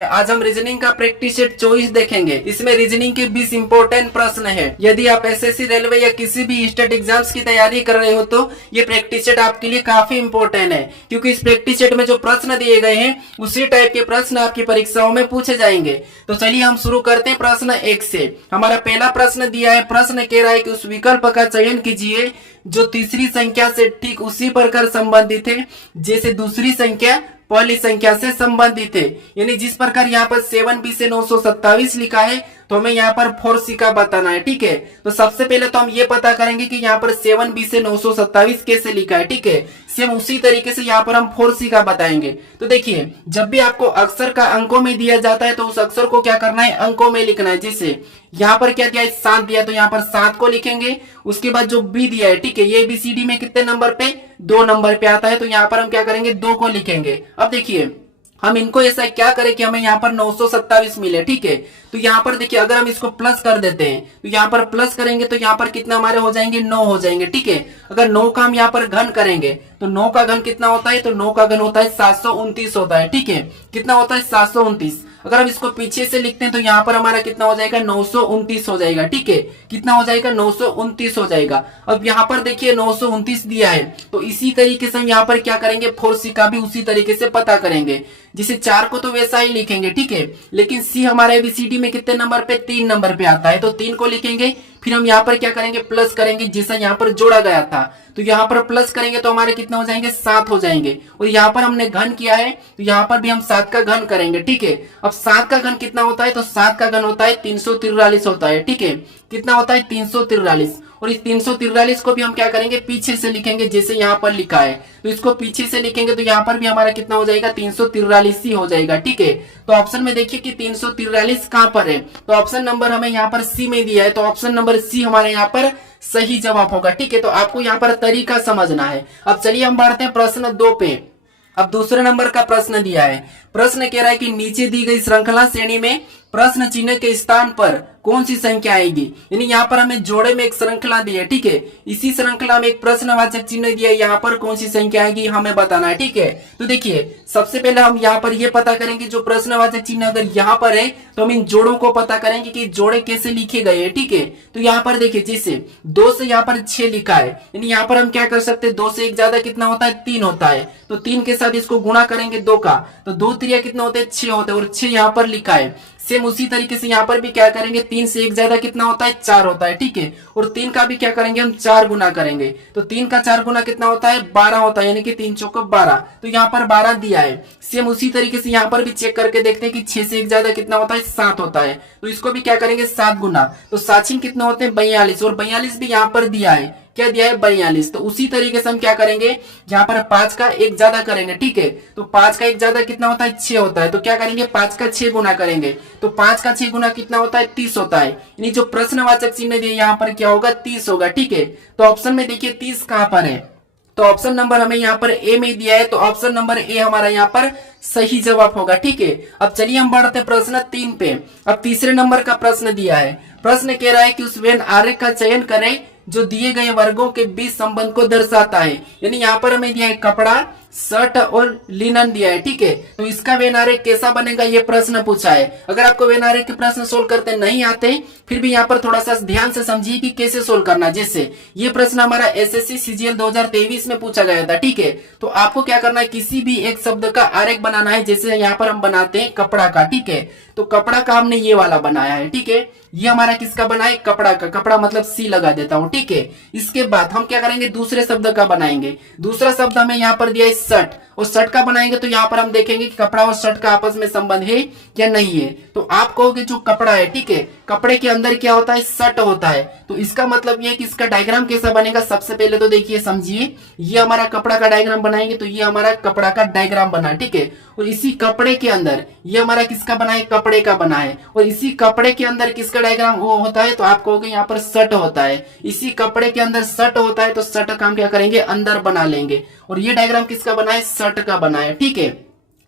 आज हम रीजनिंग का प्रैक्टिस सेट 24 देखेंगे। इसमें रीजनिंग के 20 इंपॉर्टेंट प्रश्न है। यदि आप एसएससी, रेलवे या किसी भी स्टेट एग्जाम्स की तैयारी कर रहे हो तो ये प्रैक्टिस सेट आपके लिए काफी इंपॉर्टेंट है, क्योंकि इस प्रैक्टिस सेट में जो प्रश्न दिए गए हैं उसी टाइप के प्रश्न आपकी परीक्षाओं में पूछे जाएंगे। तो चलिए हम शुरू करते हैं प्रश्न 1 से। हमारा पहला प्रश्न दिया है। प्रश्न कह रहा है कि उस विकल्प का चयन कीजिए जो तीसरी संख्या से ठीक उसी प्रकार संबंधित है जैसे दूसरी संख्या पहली संख्या से संबंधित है। यानी जिस प्रकार यहाँ पर 7b से 927 लिखा है तो हमें यहाँ पर 4c का बताना है। ठीक है, तो सबसे पहले तो हम ये पता करेंगे कि यहाँ पर 7b से 927 कैसे लिखा है। ठीक है, सेम उसी तरीके से यहाँ पर हम 4c का बताएंगे। तो देखिए, जब भी आपको अक्षर का अंकों में दिया जाता है तो उस अक्षर को क्या करना है, अंकों में लिखना है। जैसे यहाँ पर क्या दिया है, 7 दिया, तो यहाँ पर 7 को लिखेंगे। उसके बाद जो बी दिया है, ठीक है, ये ABCD में कितने नंबर पे, 2 नंबर पे आता है, तो यहाँ पर हम क्या करेंगे, 2 को लिखेंगे। अब देखिए हम इनको ऐसा क्या करें कि हमें यहाँ पर 927 मिले। ठीक है, तो यहाँ पर देखिए अगर हम इसको प्लस कर देते हैं तो यहाँ पर प्लस करेंगे तो यहाँ पर कितना हमारे हो जाएंगे, 9 हो जाएंगे। ठीक है, अगर 9 का हम यहाँ पर घन करेंगे तो 9 का घन कितना होता है, तो 9 का घन होता है 729 होता है। ठीक है, कितना होता है, 729। अगर हम इसको पीछे से लिखते हैं तो यहाँ पर हमारा कितना हो जाएगा, 929 हो जाएगा। ठीक है, कितना हो जाएगा, 929 हो जाएगा। अब यहाँ पर देखिए 929 दिया है, तो इसी तरीके से हम यहाँ पर क्या करेंगे, 4c का भी उसी तरीके से पता करेंगे। जिसे 4 को तो वैसा ही लिखेंगे। ठीक है, लेकिन सी हमारे ABCD में कितने नंबर पे, 3 नंबर पे आता है, तो 3 को लिखेंगे। फिर हम यहाँ पर क्या करेंगे, प्लस करेंगे, जैसा यहाँ पर जोड़ा गया था, तो यहाँ पर प्लस करेंगे तो हमारे कितना हो जाएंगे, 7 हो जाएंगे। और यहाँ पर हमने घन किया है तो यहाँ पर भी हम 7 का घन करेंगे। ठीक है, अब 7 का घन कितना होता है, तो 7 का घन होता है 343 होता है। ठीक है, कितना होता है, 343। और इस 343 को भी हम क्या करेंगे, पीछे से लिखेंगे, जैसे यहाँ पर लिखा है, तो इसको पीछे से लिखेंगे तो यहाँ पर भी हमारा कितना हो जाएगा, 343 ही हो जाएगा। ठीक है, तो ऑप्शन में देखिए कि 343 कहां पर है, तो ऑप्शन नंबर हमें यहाँ पर सी में दिया है, तो ऑप्शन नंबर सी हमारे यहाँ पर सही जवाब होगा। ठीक है, तो आपको यहाँ पर तरीका समझना है। अब चलिए हम बढ़ते हैं प्रश्न 2 पे। अब दूसरे नंबर का प्रश्न दिया है। प्रश्न कह रहा है कि नीचे दी गई श्रृंखला श्रेणी में प्रश्न चिन्ह के स्थान पर कौन सी संख्या आएगी। यानी यहाँ पर हमें जोड़े में एक श्रृंखला दी है। ठीक है, इसी श्रृंखला में एक प्रश्नवाचक चिन्ह दिया है, यहाँ पर कौन सी संख्या आएगी हमें बताना है। ठीक है, तो देखिए सबसे पहले हम यहाँ पर ये पता करेंगे जो प्रश्नवाचक चिन्ह अगर यहाँ पर है तो हम इन जोड़ों को पता करेंगे कि जोड़े कैसे लिखे गए हैं। ठीक है, तो यहाँ पर देखिए जैसे 2 से यहाँ पर 6 लिखा है, यानी यहाँ पर हम क्या कर सकते हैं, 2 से 1 ज्यादा कितना होता है, 3 होता है, तो 3 के साथ इसको गुणा करेंगे 2 का, तो 2 3 कितना होते हैं, 6 होते हैं, और 6 यहाँ पर लिखा है। सेम उसी तरीके से यहाँ पर भी क्या करेंगे, 3 से 1 ज्यादा कितना होता है, 4 होता है। ठीक है, और 3 का भी क्या करेंगे, हम 4 गुना करेंगे, तो 3 का 4 गुना कितना होता है, 12 होता है, यानी कि 3 चौको 12, तो यहाँ पर 12 दिया है। सेम उसी तरीके से यहाँ पर भी चेक करके देखते हैं कि 6 से 1 ज्यादा कितना होता है, 7 होता है, तो इसको भी क्या करेंगे, 7 गुना, तो 7 कितने होते हैं, 42, और 42 भी यहाँ पर दिया है, क्या दिया है, 42। तो उसी तरीके से हम क्या करेंगे, यहाँ पर 5 का 1 ज्यादा करेंगे। ठीक है, तो 5 का 1 ज्यादा कितना होता है, 6 होता है, तो क्या करेंगे, 5 का 6 गुना करेंगे, तो 5 का 6 गुना कितना होता है, 30 होता है, यानी जो प्रश्नवाचक चिन्ह दिए यहाँ पर क्या होगा, 30 होगा। ठीक है, तो ऑप्शन में देखिए 30 कहां पर है, तो ऑप्शन नंबर हमें यहाँ पर ए में दिया है, तो ऑप्शन नंबर ए हमारा यहाँ पर सही जवाब होगा। ठीक है, अब चलिए हम बढ़ते हैं प्रश्न 3 पे। अब तीसरे नंबर का प्रश्न दिया है। प्रश्न कह रहा है कि उस वेन आरेख का चयन करें जो दिए गए वर्गों के बीच संबंध को दर्शाता है। यानी यहाँ पर हमें दिया है कपड़ा, शर्ट और लिनन दिया है। ठीक है, तो इसका वेन आरेख कैसा बनेगा, ये प्रश्न पूछा है। अगर आपको वेन आरेख के प्रश्न सोल्व करते नहीं आते, फिर भी यहाँ पर थोड़ा सा ध्यान से समझिए कि कैसे सोल्व करना। जैसे ये प्रश्न हमारा एसएससी सीजीएल 2023 में पूछा गया था। ठीक है, तो आपको क्या करना है, किसी भी एक शब्द का आरेख बनाना है। जैसे यहाँ पर हम बनाते हैं कपड़ा का। ठीक है, तो कपड़ा का हमने ये वाला बनाया है। ठीक है, ये हमारा किसका बना है, कपड़ा का, कपड़ा मतलब सी लगा देता हूं। ठीक है, इसके बाद हम क्या करेंगे, दूसरे शब्द का बनाएंगे। दूसरा शब्द हमें यहाँ पर दिया है शर्ट, और शर्ट का बनाएंगे तो यहाँ पर हम देखेंगे कि कपड़ा और शर्ट का आपस में संबंध है या नहीं है। तो आप कहोगे जो कपड़ा है, ठीक है, कपड़े के अंदर क्या होता है, शर्ट होता है, तो इसका मतलब ये कि इसका डायग्राम कैसा बनेगा। सबसे पहले तो देखिए समझिए, ये हमारा कपड़ा का डायग्राम बनाएंगे तो ये हमारा कपड़ा का डायग्राम बना। ठीक है, और इसी कपड़े के अंदर ये हमारा किसका बना है, कपड़े का बना है, और इसी कपड़े के अंदर किसका डायग्राम वो होता है, तो आप कहोगे यहाँ पर शर्ट होता है। इसी कपड़े के अंदर शर्ट होता है, तो शर्ट का हम क्या करेंगे, अंदर बना लेंगे, और ये डायग्राम किसका बना है, शर्ट का बना है। ठीक है,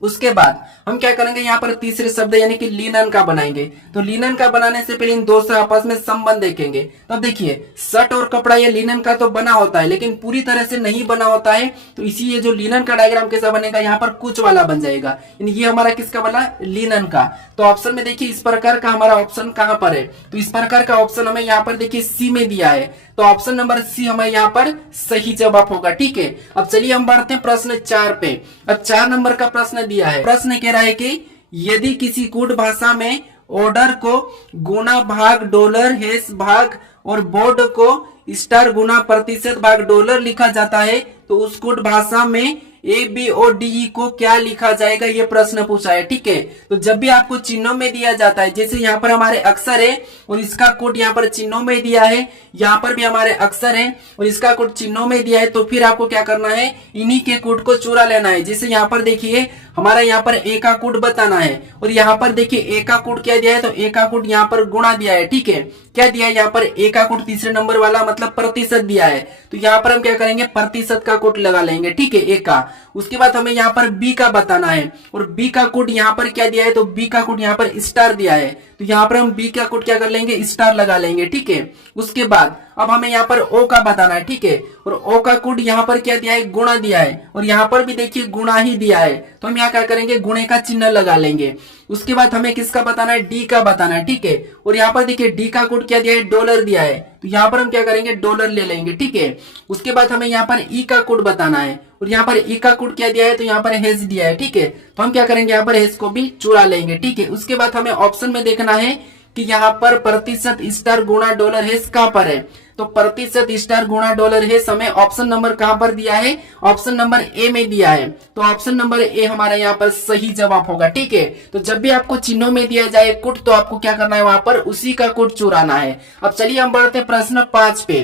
उसके बाद हम क्या करेंगे, यहाँ पर तीसरे शब्द यानी कि लिनन का बनाएंगे। तो लिनन का बनाने से पहले इन दो से आपस में संबंध देखेंगे। तो देखिए शर्ट और कपड़ा ये लिनन का तो बना होता है, लेकिन पूरी तरह से नहीं बना होता है। तो इसी ये जो लिनन का डायग्राम कैसा बनेगा, यहाँ पर कुछ वाला बन जाएगा। यानी ये हमारा किसका बना, लिनन का। तो ऑप्शन में देखिए इस प्रकार का हमारा ऑप्शन कहाँ पर है, तो इस प्रकार का ऑप्शन हमें यहाँ पर देखिए सी में दिया है। तो ऑप्शन नंबर सी हमें यहाँ पर सही जवाब होगा। ठीक है, अब चलिए हम बढ़ते हैं प्रश्न 4 पे। अब 4 नंबर का प्रश्न दिया है। प्रश्न कह रहा है कि यदि किसी कोड भाषा में ऑर्डर को गुना भाग डॉलर हैश भाग और बोर्ड को स्टार गुना प्रतिशत भाग डॉलर लिखा जाता है, तो उस कोड भाषा में ए बी और डी को क्या लिखा जाएगा, ये प्रश्न पूछा है। ठीक है, तो जब भी आपको चिन्हों में दिया जाता है, जैसे यहाँ पर हमारे अक्षर है और इसका कोड यहाँ पर चिन्हों में दिया है, यहाँ पर भी हमारे अक्षर है और इसका कोड चिन्हों में दिया है, तो फिर आपको क्या करना है, इन्हीं के कोड को चुरा लेना है। जैसे यहाँ पर देखिए हमारा यहाँ पर ए का कोड बताना है और यहाँ पर देखिए ए का कोड क्या दिया है, तो ए का कोड यहाँ पर गुणा दिया है। ठीक है, क्या दिया है यहाँ पर, ए का कोड तीसरे नंबर वाला मतलब प्रतिशत दिया है। तो यहाँ पर हम क्या करेंगे, प्रतिशत का कोड लगा लेंगे। ठीक है, ए का। उसके बाद हमें यहाँ पर बी का बताना है और बी का कोड यहाँ पर क्या दिया है, तो बी का कोड यहाँ पर स्टार दिया है। तो यहाँ पर हम बी का कोड क्या कर लेंगे, स्टार लगा लेंगे। ठीक है, उसके बाद अब हमें यहाँ पर ओ का बताना है। ठीक है, और ओ का कोड यहाँ पर क्या दिया है, गुणा दिया है और यहाँ पर भी देखिए गुणा ही दिया है। तो हम यहाँ क्या करेंगे, गुणे का चिन्ह लगा लेंगे। उसके बाद हमें किसका बताना है, डी का बताना है। ठीक है, और यहाँ पर देखिए डी का कोड क्या दिया है, डॉलर दिया है। तो यहाँ पर हम क्या करेंगे, डॉलर ले लेंगे। ठीक है, उसके बाद हमें यहाँ पर ई का कोड बताना है और यहाँ पर ई का कोड क्या दिया है, तो यहाँ पर हेज दिया है। ठीक है, तो हम क्या करेंगे, यहाँ पर हेज को भी चुरा लेंगे। ठीक है, उसके बाद हमें ऑप्शन में देखना है कि यहाँ पर प्रतिशत स्टार गुणा डॉलर हेज कहाँ पर है। तो प्रतिशत स्टार गुणा डॉलर हेज हमें ऑप्शन नंबर कहाँ पर दिया है, ऑप्शन नंबर ए में दिया है। तो ऑप्शन नंबर ए हमारा यहाँ पर सही जवाब होगा। ठीक है, तो जब भी आपको चिन्हों में दिया जाए कोड, तो आपको क्या करना है, वहां पर उसी का कोड चुराना है। अब चलिए हम बढ़ते हैं प्रश्न 5 पे।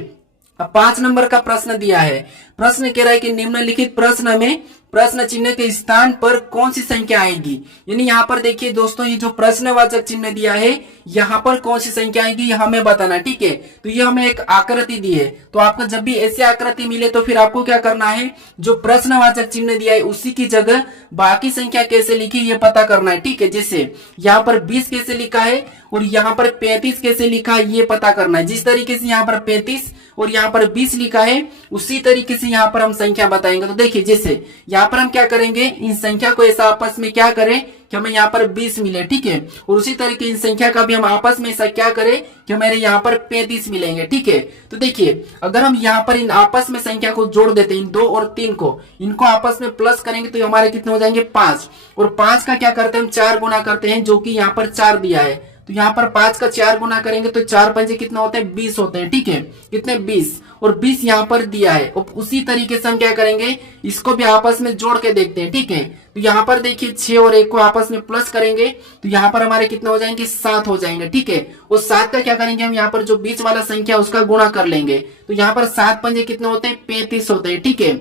अब 5 नंबर का प्रश्न दिया है। प्रश्न कह रहा है कि निम्नलिखित प्रश्न में प्रश्न चिन्ह के स्थान पर कौन सी संख्या आएगी। यानी यहाँ पर देखिए दोस्तों, ये जो प्रश्नवाचक चिन्ह दिया है, यहाँ पर कौन सी संख्या आएगी ये हमें बताना। ठीक है, तो ये हमें एक आकृति दी है। तो आपको जब भी ऐसी आकृति मिले तो फिर आपको क्या करना है, जो प्रश्नवाचक चिन्ह दिया है उसी की जगह बाकी संख्या कैसे लिखी ये पता करना है। ठीक है, जैसे यहाँ पर 20 कैसे लिखा है और यहाँ पर 35 कैसे लिखा है ये पता करना है। जिस तरीके से यहाँ पर 35 और यहाँ पर 20 लिखा है, उसी तरीके से यहाँ पर हम संख्या बताएंगे। तो देखिए जैसे यहाँ पर हम क्या करेंगे, इन संख्या को ऐसा आपस में क्या करें कि हमें यहाँ पर 20 मिले। ठीक है, और उसी तरीके इन संख्या का भी हम आपस में ऐसा क्या करें कि हमारे यहाँ पर 35 मिलेंगे। ठीक है, तो देखिए अगर हम यहाँ पर इन आपस में संख्या को जोड़ देते हैं, इन 2 और 3 को, इनको आपस में प्लस करेंगे तो हमारे कितने हो जाएंगे, 5। और 5 का क्या करते हैं, हम 4 गुना करते हैं, जो कि यहाँ पर 4 दिया है। तो यहाँ पर 5 का 4 गुना करेंगे तो 4 पंजे कितना होते हैं, 20 होते हैं। ठीक है, कितने, 20, और 20 यहाँ पर दिया है। और उसी तरीके से हम क्या करेंगे, इसको भी आपस में जोड़ के देखते हैं। ठीक है, तो यहाँ पर देखिए 6 और 1 को आपस में प्लस करेंगे तो यहाँ पर हमारे कितने हो जाएंगे, 7 हो जाएंगे। ठीक है, और 7 का क्या करेंगे, हम यहाँ पर जो बीच वाला संख्या उसका गुणा कर लेंगे। तो यहाँ पर 7 पंजे कितने होते हैं, 35 होते हैं। ठीक है,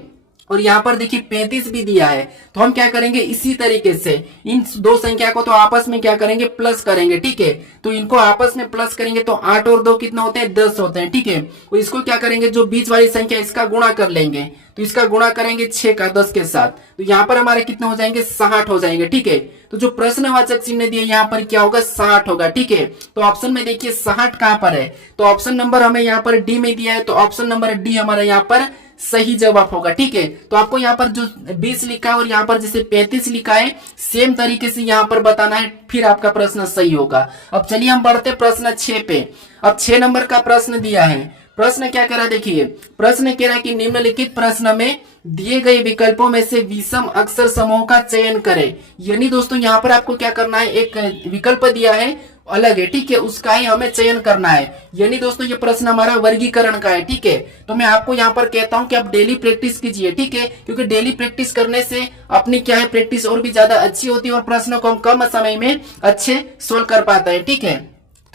और यहाँ पर देखिए 35 भी दिया है। तो हम क्या करेंगे, इसी तरीके से इन 2 संख्या को तो आपस में क्या करेंगे, प्लस करेंगे। ठीक है, तो इनको आपस में प्लस करेंगे तो 8 और 2 कितना होते हैं, 10 होते हैं। ठीक है, और इसको क्या करेंगे, जो बीच वाली संख्या इसका गुणा कर लेंगे। तो इसका गुणा करेंगे 6 का 10 के साथ, तो यहाँ पर हमारे कितने हो जाएंगे, 60 हो जाएंगे। ठीक है, तो जो प्रश्नवाचक चिन्ह दिए यहाँ पर क्या होगा, 60 होगा। ठीक है, तो ऑप्शन में देखिए 60 कहाँ पर है, तो ऑप्शन नंबर हमें यहाँ पर डी में दिया है। तो ऑप्शन नंबर डी हमारा यहाँ पर सही जवाब होगा। ठीक है, तो आपको यहाँ पर जो 20 लिखा है और यहाँ पर जैसे 35 लिखा है, सेम तरीके से यहाँ पर बताना है, फिर आपका प्रश्न सही होगा। अब चलिए हम बढ़ते प्रश्न 6 पे। अब 6 नंबर का प्रश्न दिया है। प्रश्न क्या कह रहा है, देखिए प्रश्न कह रहा है कि निम्नलिखित प्रश्न में दिए गए विकल्पों में से विषम अक्षर समूह का चयन करें। यानी दोस्तों यहाँ पर आपको क्या करना है, एक विकल्प दिया है अलग है। ठीक है, उसका ही हमें चयन करना है। यानी दोस्तों ये प्रश्न हमारा वर्गीकरण का है। ठीक है, तो मैं आपको यहाँ पर कहता हूँ कि आप डेली प्रैक्टिस कीजिए। ठीक है, क्योंकि डेली प्रैक्टिस करने से अपनी क्या है, प्रैक्टिस और भी ज्यादा अच्छी होती है और प्रश्नों को हम कम समय में अच्छे सोल्व कर पाते हैं। ठीक है,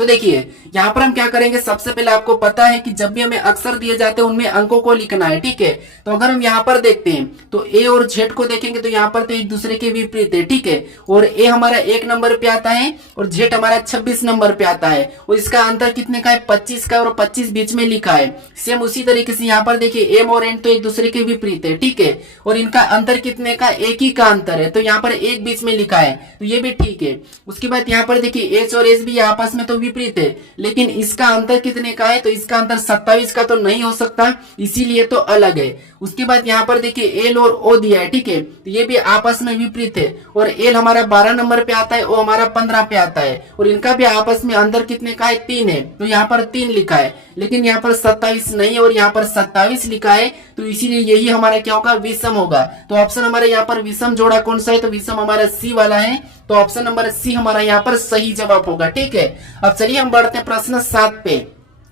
तो देखिए यहाँ पर हम क्या करेंगे, सबसे पहले आपको पता है कि जब भी हमें अक्षर दिए जाते हैं उनमें अंकों को लिखना है, ठीक है। तो अगर हम यहाँ पर देखते हैं तो ए और जेड को देखेंगे तो यहाँ पर तो एक दूसरे के विपरीत है, ठीक है। और ए हमारा 1 नंबर पे आता है और जेड हमारा 26 नंबर पे आता है, और इसका अंतर कितने का है, 25 का, और 25 बीच में लिखा है। सेम उसी तरीके से यहाँ पर देखिए एम और एन तो एक दूसरे के विपरीत है, ठीक है, और इनका अंतर कितने का, एक ही का अंतर है, तो यहाँ पर एक बीच में लिखा है, तो ये भी ठीक है। उसके बाद यहाँ पर देखिए एच और एस भी आपस में तो विपरीत है, लेकिन इसका अंतर कितने का है, तो इसका अंतर 27 का तो नहीं हो सकता, इसीलिए तो अलग है। उसके बाद यहाँ पर देखिए एल और ओ दिया है, ठीक है, तो ये भी आपस में विपरीत है, और एल हमारा 12 नंबर पे आता है, ओ हमारा 15 पे आता है, और इनका भी आपस में अंतर कितने का है, 3 है, तो यहाँ पर 3 लिखा है, लेकिन यहाँ पर 27 नहीं है और यहाँ पर 27 लिखा है, तो इसीलिए यही हमारा क्या होगा, विषम होगा। तो ऑप्शन हमारे यहाँ पर विषम जोड़ा कौन सा है, तो विषम हमारा सी वाला है, तो ऑप्शन नंबर सी हमारा यहाँ पर सही जवाब होगा, ठीक है। अब चलिए हम बढ़ते हैं प्रश्न 7 पे।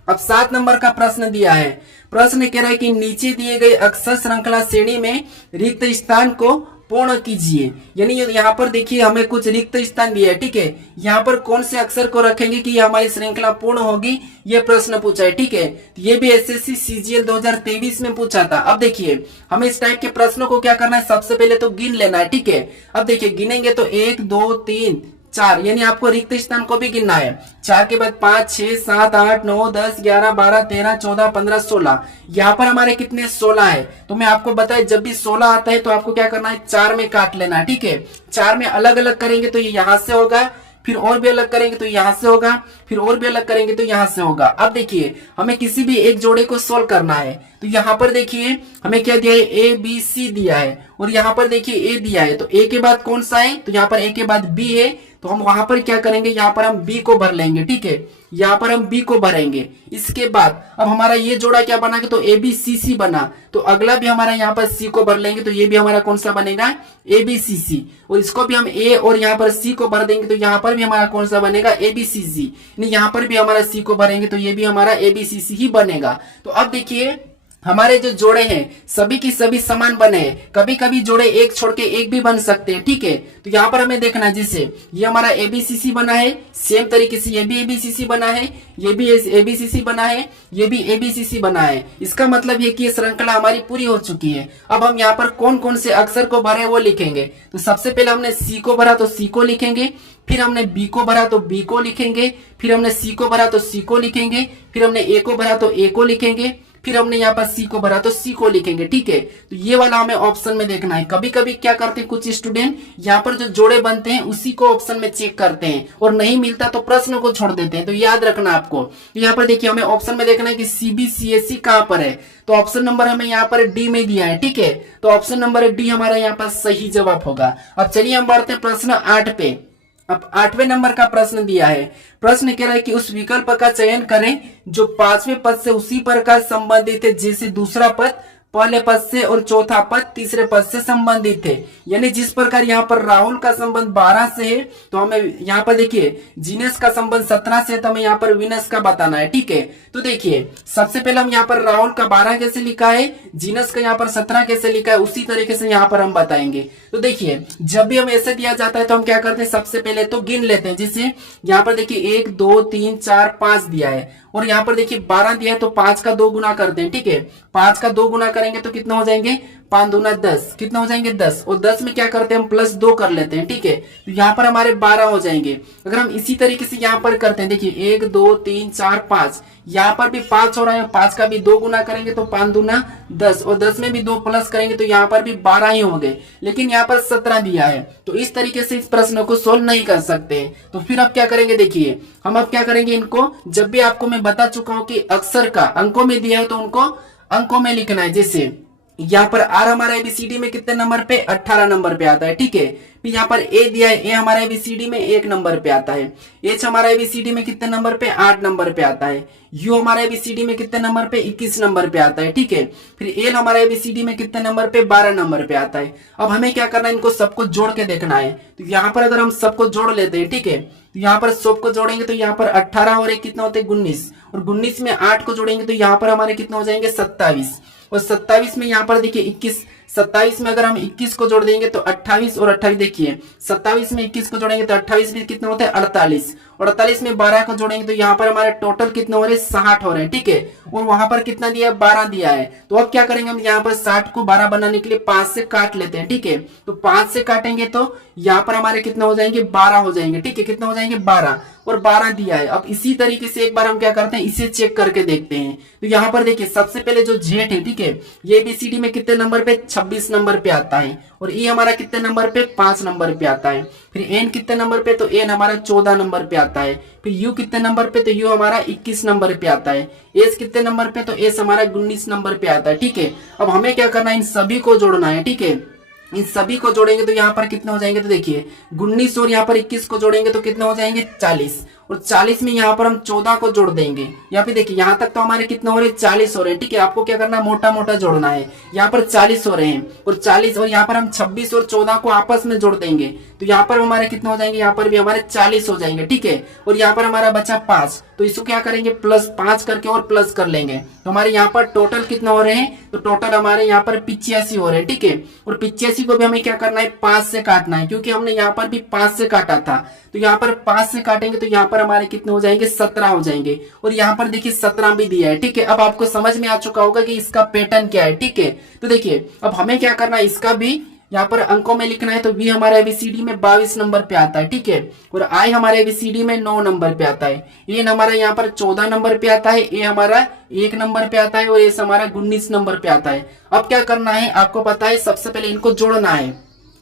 अब 7 नंबर का प्रश्न दिया है, प्रश्न कह रहा है कि नीचे दिए गए अक्षर श्रृंखला श्रेणी में रिक्त स्थान को पूर्ण कीजिए। यानी यहाँ पर देखिए हमें कुछ रिक्त स्थान दिया है, ठीक है, यहाँ पर कौन से अक्षर को रखेंगे कि हमारी श्रृंखला पूर्ण होगी, ये प्रश्न पूछा है, ठीक है। ये भी एसएससी सीजीएल 2023 में पूछा था। अब देखिए हमें इस टाइप के प्रश्नों को क्या करना है, सबसे पहले तो गिन लेना है, ठीक है। अब देखिए गिनेंगे तो 1 2 3 4, यानी आपको रिक्त स्थान को भी गिनना है। 4 के बाद 5 6 7 8 9 10 11 12 13 14 15 16, यहाँ पर हमारे कितने 16 है। तो मैं आपको बताया जब भी 16 आता है तो आपको क्या करना है, 4 में काट लेना है, ठीक है। 4 में अलग अलग करेंगे तो ये यहाँ से होगा, फिर और भी अलग करेंगे तो यहाँ से होगा, फिर और भी अलग करेंगे तो यहाँ से होगा। अब देखिए हमें किसी भी एक जोड़े को सोल्व करना है, तो यहाँ पर देखिए हमें क्या दिया है, ए बी सी दिया है, और यहाँ पर देखिए ए दिया है, तो ए के बाद कौन सा है, तो यहाँ पर ए के बाद बी है, तो हम वहां पर क्या करेंगे, यहाँ पर हम बी को भर लेंगे, ठीक है, यहाँ पर हम बी को भरेंगे। इसके बाद अब हमारा ये जोड़ा क्या बना, तो ए बी सी सी बना, तो अगला भी हमारा यहाँ पर सी को भर लेंगे, तो ये भी हमारा कौन सा बनेगा, ए बी सी सी, और इसको भी हम ए और यहाँ पर सी को भर देंगे, तो यहाँ पर भी हमारा कौन सा बनेगा, ए बी सी सी, यहाँ पर भी हमारा सी को भरेंगे तो ये भी हमारा ए बी सी सी ही बनेगा। तो अब देखिए हमारे जो जोड़े हैं सभी की सभी समान बने हैं, कभी कभी जोड़े एक छोड़ के एक भी बन सकते हैं, ठीक है। तो यहाँ पर हमें देखना है, जिससे ये हमारा एबीसीसी बना है, सेम तरीके से ये भी एबीसीसी बना है, ये भी एबीसीसी बना है, ये भी एबीसीसी बना है। इसका मतलब ये कि ये श्रृंखला हमारी पूरी हो चुकी है। अब हम यहाँ पर कौन कौन से अक्षर को भरे वो लिखेंगे। तो सबसे पहले हमने सी को भरा तो सी को लिखेंगे, फिर हमने बी को भरा तो बी को लिखेंगे, फिर हमने सी को भरा तो सी को लिखेंगे, फिर हमने ए को भरा तो ए को लिखेंगे, फिर हमने यहाँ पर सी को भरा तो सी को लिखेंगे, ठीक है। तो ये वाला हमें ऑप्शन में देखना है। कभी कभी क्या करते हैं कुछ स्टूडेंट, यहाँ पर जो जोड़े बनते हैं उसी को ऑप्शन में चेक करते हैं और नहीं मिलता तो प्रश्न को छोड़ देते हैं, तो याद रखना आपको। तो यहाँ पर देखिए हमें ऑप्शन में देखना है कि सीबीसीएसई कहाँ पर है, तो ऑप्शन नंबर हमें यहाँ पर डी में दिया है, ठीक है। तो ऑप्शन नंबर डी हमारा यहाँ पर सही जवाब होगा। अब चलिए हम बढ़ते हैं प्रश्न 8 पे। अब 8वें नंबर का प्रश्न दिया है, प्रश्न कह रहा है कि उस विकल्प का चयन करें जो 5वें पद से उसी प्रकार संबंधित है जैसे दूसरा पद पहले पद से और चौथा पद तीसरे पद से संबंधित है। यानी जिस प्रकार यहाँ पर राहुल का संबंध 12 से है, तो हमें यहाँ पर देखिए जीनस का संबंध 17 से है, तो हमें यहाँ पर विनस का बताना है, ठीक है। तो देखिए सबसे पहले हम यहाँ पर राहुल का 12 कैसे लिखा है, जीनस का यहाँ पर 17 कैसे लिखा है, उसी तरीके से यहाँ पर हम बताएंगे। तो देखिए जब भी हम ऐसे दिया जाता है तो हम क्या करते हैं, सबसे पहले तो गिन लेते हैं। जैसे यहाँ पर देखिए 1 2 3 4 5 दिया है, और यहाँ पर देखिए 12 दिया है, तो 5 का 2 गुना करते हैं, ठीक है। 5 का 2 गुना करेंगे तो कितना हो जाएंगे, 5 दूना 10, कितना हो जाएंगे 10, और 10 में क्या करते हैं हम +2 कर लेते हैं, ठीक है। तो यहाँ पर हमारे 12 हो जाएंगे। अगर हम इसी तरीके से यहाँ पर करते हैं, देखिए 1 2 3 4 5, यहाँ पर भी 5 हो रहा है, 5 का भी 2 गुना करेंगे तो 5 दूना 10, और 10 में भी 2 प्लस करेंगे तो यहाँ पर भी 12 ही होंगे, लेकिन यहाँ पर 17 दिया है, तो इस तरीके से इस प्रश्न को सोल्व नहीं कर सकते। तो फिर अब क्या करेंगे, देखिए हम अब क्या करेंगे, इनको जब भी आपको मैं बता चुका हूँ कि अक्षर का अंकों में दिया है तो उनको अंकों में लिखना है। जैसे यहाँ पर आर हमारा एबीसीडी में कितने नंबर पे, 18 नंबर पे आता है, ठीक है। फिर यहाँ पर ए दिया है, ए हमारा एबीसीडी में 1 नंबर पे आता है। एच हमारा एबीसीडी में कितने नंबर पे, 8 नंबर पे आता है। यू हमारा एबीसीडी में कितने नंबर पे, 21 नंबर पे आता है, ठीक है। फिर एल हमारा एबीसीडी में कितने नंबर पे, 12 नंबर पे आता है। अब हमें क्या करना है, इनको सबको जोड़ के देखना है। तो यहाँ पर अगर हम सबको जोड़ लेते हैं, ठीक है, तो यहाँ पर सबको जोड़ेंगे तो यहाँ पर 18 और एक कितना होते हैं 19, और 19 में 8 को जोड़ेंगे तो यहाँ पर हमारे कितना हो जाएंगे 27, और 27 में यहाँ पर देखिए 21, 27 में अगर हम 21 को जोड़ देंगे तो 28, और 28 देखिए 27 में 21 को जोड़ेंगे तो 28 भी कितना होता है 48, 48 में 12 को जोड़ेंगे तो यहाँ पर हमारे टोटल कितने हो रहे हैं, 60 हो रहे हैं, ठीक है। और वहां पर कितना दिया है, 12 दिया है। तो अब क्या करेंगे हम, यहाँ पर 60 को 12 बनाने के लिए 5 से काट लेते हैं, ठीक है। तो 5 से काटेंगे तो यहाँ पर हमारे कितना हो जाएंगे, 12 हो जाएंगे, ठीक है। कितना हो जाएंगे, 12, और 12 दिया है। अब इसी तरीके से एक बार हम क्या करते हैं, इसे चेक करके देखते हैं। तो यहाँ पर देखिए सबसे पहले जो जेड है, ठीक है, ये बीसीडी में कितने नंबर पे, 26 नंबर पे आता है। और ई हमारा कितने नंबर पे, 5 नंबर पे आता है। फिर एन कितने नंबर पे, तो एन हमारा 14 नंबर पे आता है। फिर यू कितने नंबर पे, तो यू हमारा 21 नंबर पे आता है। एस कितने नंबर पे, तो एस हमारा 19 नंबर पे आता है, ठीक है। अब हमें क्या करना है, इन सभी को जोड़ना है, ठीक है। इन सभी को जोड़ेंगे तो यहाँ पर कितने हो जाएंगे, तो देखिए 19 और यहाँ पर 21 को जोड़ेंगे तो कितने हो जाएंगे, 40। और 40 में यहाँ पर हम 14 को जोड़ देंगे। यहाँ पे देखिए यहाँ तक तो हमारे कितने हो रहे हैं, 40 हो रहे हैं, ठीक है। आपको क्या करना है, मोटा मोटा जोड़ना है। यहाँ पर 40 हो रहे हैं और 40, और यहाँ पर हम 26 और 14 को आपस में जोड़ देंगे तो यहाँ पर हमारे कितने हो जाएंगे, यहाँ पर भी हमारे 40 हो जाएंगे, ठीक है। और यहाँ पर हमारा बचा 5, तो इसको क्या करेंगे, +5 करके और प्लस कर लेंगे। तो हमारे यहाँ पर टोटल कितना हो रहे हैं, तो टोटल हमारे यहाँ पर 85 हो रहे हैं, ठीक है। और 85 को भी हमें क्या करना है, 5 से काटना है, क्योंकि हमने यहाँ पर भी 5 से काटा था। तो यहाँ पर 5 से काटेंगे तो यहाँ पर हमारे कितने हो जाएंगे, 17 हो जाएंगे। और यहाँ पर देखिए 17 भी दिया है, ठीक है। अब आपको समझ में आ चुका होगा कि इसका पैटर्न क्या है, ठीक है। तो देखिए अब हमें क्या करना है, इसका भी यहाँ पर अंकों में लिखना है। तो बी हमारा एबीसीडी में 22 नंबर पे आता है, ठीक है। और आई हमारे एबीसीडी में 9 नंबर पे आता है। एन हमारा यहाँ पर 14 नंबर पे आता है। ए हमारा 1 नंबर पे आता है और एस हमारा 19 नंबर पे आता है। अब क्या करना है, आपको पता है, सबसे पहले इनको जोड़ना है।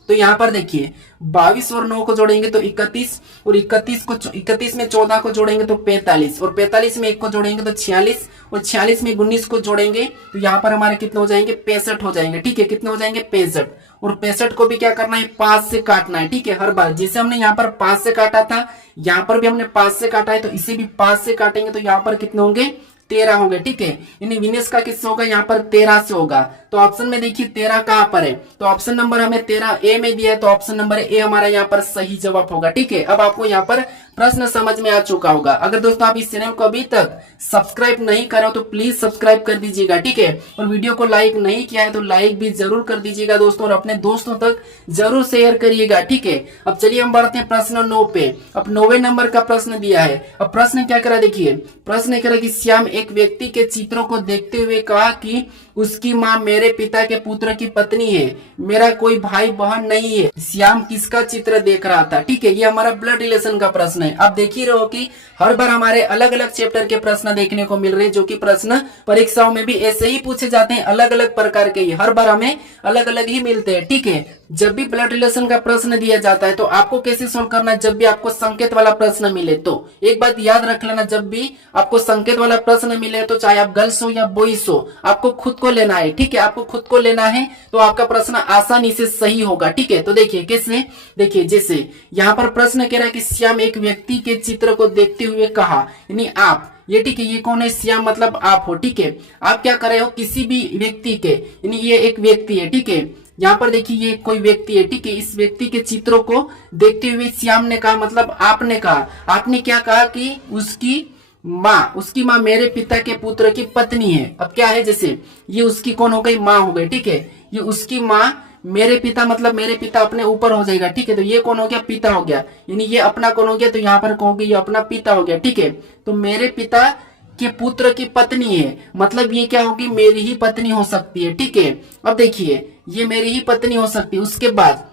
तो यहाँ पर देखिए 22 और 9 को जोड़ेंगे तो 31, और 31 में 14 को जोड़ेंगे तो 45, और 45 में 1 को जोड़ेंगे तो 46, और 46 में 19 को जोड़ेंगे तो यहाँ पर हमारे कितने हो जाएंगे, 65 हो जाएंगे, ठीक है। कितने हो जाएंगे, 65। और 65 को भी क्या करना है, 5 से काटना है, ठीक है। हर बार जैसे हमने यहाँ पर 5 से काटा था, यहाँ पर भी हमने 5 से काटा है, तो इसे भी 5 से काटेंगे तो यहाँ पर कितने होंगे, 13 होंगे, ठीक है। यानी विनेश का किससे होगा, यहाँ पर 13 से होगा। तो ऑप्शन में देखिए 13 कहाँ पर है, तो ऑप्शन नंबर हमें 13 ए में दिया है, तो ऑप्शन नंबर ए हमारा यहाँ पर सही जवाब होगा, ठीक है। अब आपको यहाँ पर प्रश्न समझ में आ चुका होगा। अगर दोस्तों आप इस चैनल को अभी तक सब्सक्राइब नहीं करो तो प्लीज सब्सक्राइब कर दीजिएगा, ठीक है। और वीडियो को लाइक नहीं किया है तो लाइक भी जरूर कर दीजिएगा दोस्तों, और अपने दोस्तों तक जरूर शेयर करिएगा, ठीक है। अब चलिए हम बढ़ते हैं प्रश्न 9 पे। अब 9वें नंबर का प्रश्न दिया है। अब प्रश्न क्या करा, देखिए प्रश्न करा कि श्याम एक व्यक्ति के चित्रों को देखते हुए कहा कि उसकी माँ मेरे पिता के पुत्र की पत्नी है, मेरा कोई भाई बहन नहीं है। श्याम किसका चित्र देख रहा था, ठीक है। ये हमारा ब्लड रिलेशन का प्रश्न है। आप देख ही रहो कि हर बार हमारे अलग अलग चैप्टर के प्रश्न देखने को मिल रहे हैं, जो कि प्रश्न परीक्षाओं में भी ऐसे ही पूछे जाते हैं, अलग अलग प्रकार के। हर बार हमें अलग अलग ही मिलते हैं, ठीक है। जब भी ब्लड रिलेशन का प्रश्न दिया जाता है तो आपको कैसे सोल्व करना है, जब भी आपको संकेत वाला प्रश्न मिले तो एक बात याद रख लेना, जब भी आपको संकेत वाला प्रश्न मिले तो चाहे आप गर्ल्स हो या बॉयज हो, आपको खुद को लेना है, ठीक है। आपको खुद को लेना है तो आपका प्रश्न आसानी से सही होगा, ठीक है। तो देखिए कैसे, देखिए जैसे यहाँ पर प्रश्न कह रहा है कि श्याम एक व्यक्ति के चित्र को देखते हुए कहा, यानी आप, ये ठीक है, ये कौन है, श्याम मतलब आप हो, ठीक है। आप क्या कर रहे हो, किसी भी व्यक्ति के, यानी ये एक व्यक्ति है, ठीक है। यहाँ पर देखिए ये कोई व्यक्ति है, ठीक है। इस व्यक्ति के चित्रों को देखते हुए श्याम ने कहा, मतलब आपने कहा, आपने क्या कहा कि उसकी माँ मेरे पिता के पुत्र की पत्नी है। अब क्या है, जैसे ये उसकी कौन हो गई, माँ हो गई, ठीक है। ये उसकी माँ, मेरे पिता मतलब मेरे पिता अपने ऊपर हो जाएगा, ठीक है। तो ये कौन हो गया, पिता हो गया, यानी ये अपना कौन हो गया, तो यहाँ पर कहोगे ये अपना पिता हो गया, ठीक है। तो मेरे पिता के पुत्र की पत्नी है, मतलब ये क्या होगी, मेरी ही पत्नी हो सकती है, ठीक है। अब देखिए ये मेरी ही पत्नी हो सकती है। उसके बाद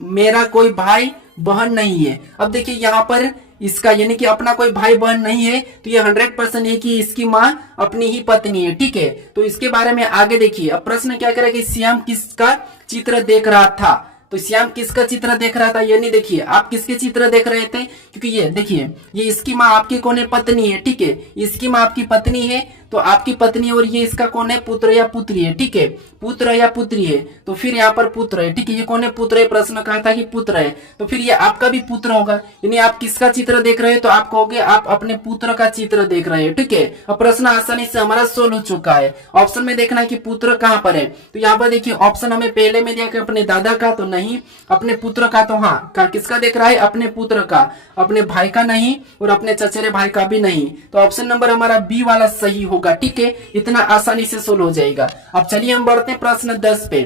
मेरा कोई भाई बहन नहीं है। अब देखिए यहाँ पर इसका यानी कि अपना कोई भाई बहन नहीं है, तो ये 100% है कि इसकी माँ अपनी ही पत्नी है, ठीक है। तो इसके बारे में आगे देखिए। अब प्रश्न क्या करेगा कि श्याम किसका चित्र देख रहा था, तो श्याम किसका चित्र देख रहा था, यानी देखिए आप किसके चित्र देख रहे थे, क्योंकि ये देखिए ये इसकी माँ आपकी कौन है, पत्नी है, ठीक है। इसकी माँ आपकी पत्नी है, तो आपकी पत्नी, और ये इसका कौन है, पुत्र या पुत्री है, ठीक है। पुत्र या पुत्री है, तो फिर यहाँ पर पुत्र है, ठीक है। ये कौन है, पुत्र है, प्रश्न कहा था कि पुत्र है, तो फिर ये आपका भी पुत्र होगा। यानी आप किसका चित्र देख रहे हो, तो आप कहोगे आप अपने पुत्र का चित्र देख रहे हो, ठीक है। अब प्रश्न आसानी से हमारा सोल्व हो चुका है। ऑप्शन में देखना है कि पुत्र कहाँ पर है, तो यहाँ पर देखिए ऑप्शन हमें पहले में दिया कि अपने दादा का, तो नहीं। अपने पुत्र का, तो हाँ, किसका देख रहा है, अपने पुत्र का, अपने भाई का नहीं, और अपने चचेरे भाई का भी नहीं। तो ऑप्शन नंबर हमारा बी वाला सही होगा, ठीक है। इतना आसानी से सोल्व हो जाएगा। अब चलिए हम बढ़ते हैं प्रश्न 10 पे।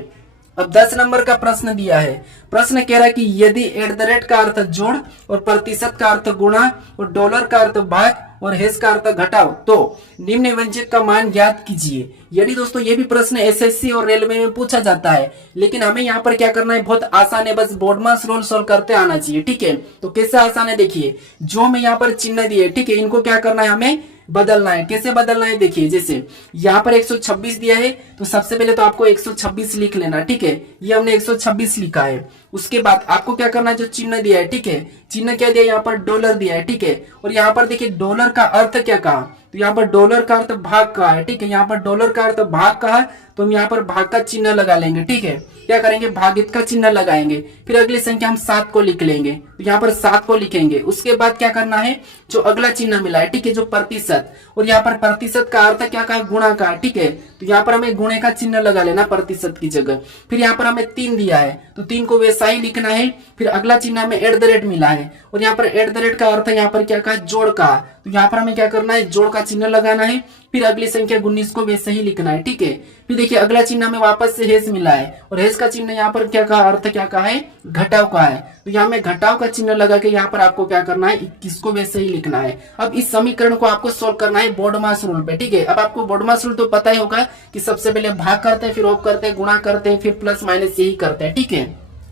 अब 10 नंबर का प्रश्न दिया है। प्रश्न कह रहा है कि यदि एट द रेट का अर्थ जोड़ और प्रतिशत का अर्थ गुणा और डॉलर का अर्थ भाग और हेस का अर्थ घटाओ तो निम्न व्यंजक का मान ज्ञात कीजिए। यानी दोस्तों ये भी प्रश्न एसएससी और रेलवे में पूछा जाता है, लेकिन हमें यहाँ पर क्या करना है, बहुत आसान है, बस बोडमास रूल सोल्व करते आना चाहिए। ठीक है, तो कैसे आसान है देखिए, जो हमें यहाँ पर चिन्ह दिए, ठीक है, इनको क्या करना है, हमें बदलना है। कैसे बदलना है देखिए, जैसे यहाँ पर 126 दिया है तो सबसे पहले तो आपको 126 लिख लेना। ठीक है, ये हमने 126 लिखा है। उसके बाद आपको क्या करना है, जो चिन्ह दिया है, ठीक है, चिन्ह क्या दिया है, यहाँ पर डॉलर दिया है। ठीक है, और यहाँ पर देखिए डॉलर का अर्थ क्या कहा, तो यहाँ पर डॉलर का अर्थ भाग का है। ठीक है, यहाँ पर डॉलर का अर्थ भाग का है तो हम यहाँ पर भाग का चिन्ह लगा लेंगे। ठीक है, क्या करेंगे, भागित का चिन्ह लगाएंगे। फिर अगली संख्या हम 7 को लिख लेंगे, तो यहाँ पर 7 को लिखेंगे। उसके बाद क्या करना है, जो अगला चिन्ह मिला है, ठीक है, जो प्रतिशत, और यहाँ पर प्रतिशत का अर्थ क्या कहा, गुणा का। ठीक है, तो यहाँ पर हमें गुणे का चिन्ह लगा लेना प्रतिशत की जगह। फिर यहाँ पर हमें 3 दिया है तो 3 को वैसा ही लिखना है। फिर अगला चिन्ह हमें एट द रेट मिला है और यहाँ पर एट द रेट का अर्थ यहाँ पर क्या कहा, जोड़ का, तो यहाँ पर हमें क्या करना है, जोड़ का चिन्ह लगाना है। फिर अगली संख्या 19 को वैसे ही लिखना है। ठीक है, फिर देखिए अगला चिन्ह हमें वापस से हेस मिला है और हेस का चिन्ह यहाँ पर क्या कहा, अर्थ क्या कहा है, घटाव का है, तो यहाँ में घटाव का चिन्ह लगा के यहाँ पर आपको क्या करना है, 21 को वैसे ही लिखना है। अब इस समीकरण को आपको सोल्व करना है बोडमास रूल पे। ठीक है, अब आपको बोडमास रूल तो पता ही होगा कि सबसे पहले भाग करते हैं, फिर ऑफ करते हैं, गुणा करते हैं, फिर प्लस माइनस यही करते हैं। ठीक है,